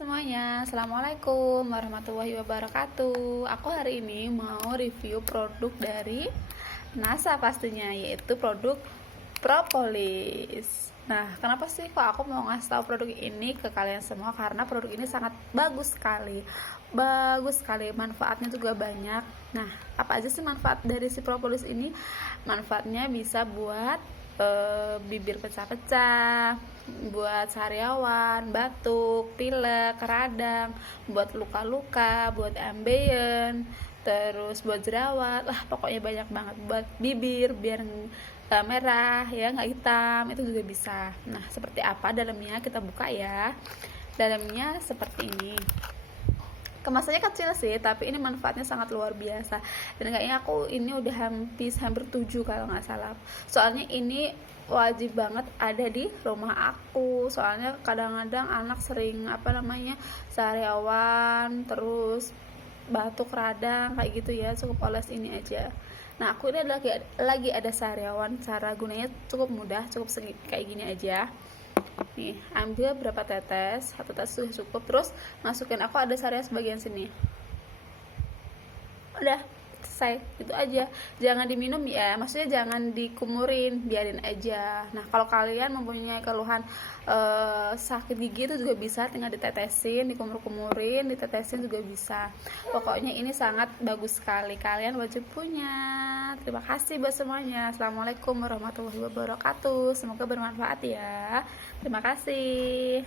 Semuanya, Assalamualaikum warahmatullahi wabarakatuh. Aku hari ini mau review produk dari NASA pastinya, yaitu produk propolis. Nah, kenapa sih kok aku mau ngasih tahu produk ini ke kalian semua? Karena produk ini sangat bagus sekali. Bagus sekali, manfaatnya juga banyak. Nah, apa aja sih manfaat dari si propolis ini? Manfaatnya bisa buat bibir pecah-pecah, buat sariawan, batuk, pilek, radang, buat luka-luka, buat ambeien, terus buat jerawat, pokoknya banyak banget. Buat bibir biar merah ya, nggak hitam, itu juga bisa. Nah, seperti apa dalamnya, kita buka ya. Dalamnya seperti ini. Kemasannya kecil sih, tapi ini manfaatnya sangat luar biasa. Dan kayaknya aku ini udah hampir 7 kalau nggak salah. Soalnya ini wajib banget ada di rumah aku. Soalnya kadang-kadang anak sering sariawan, terus batuk, radang kayak gitu ya, cukup oles ini aja. Nah, aku ini lagi ada sariawan. Cara gunanya cukup mudah, cukup kayak gini aja. Nih, ambil berapa tetes, satu tetes sudah cukup. Terus masukin, aku ada sariawan sebagian sini. Udah selesai, itu aja. Jangan diminum ya, maksudnya jangan dikumurin, biarin aja. Nah, kalau kalian mempunyai keluhan sakit gigi, itu juga bisa, tinggal ditetesin, dikumur-kumurin, ditetesin juga bisa. Pokoknya ini sangat bagus sekali, kalian wajib punya. Terima kasih buat semuanya. Assalamualaikum warahmatullahi wabarakatuh. Semoga bermanfaat ya. Terima kasih.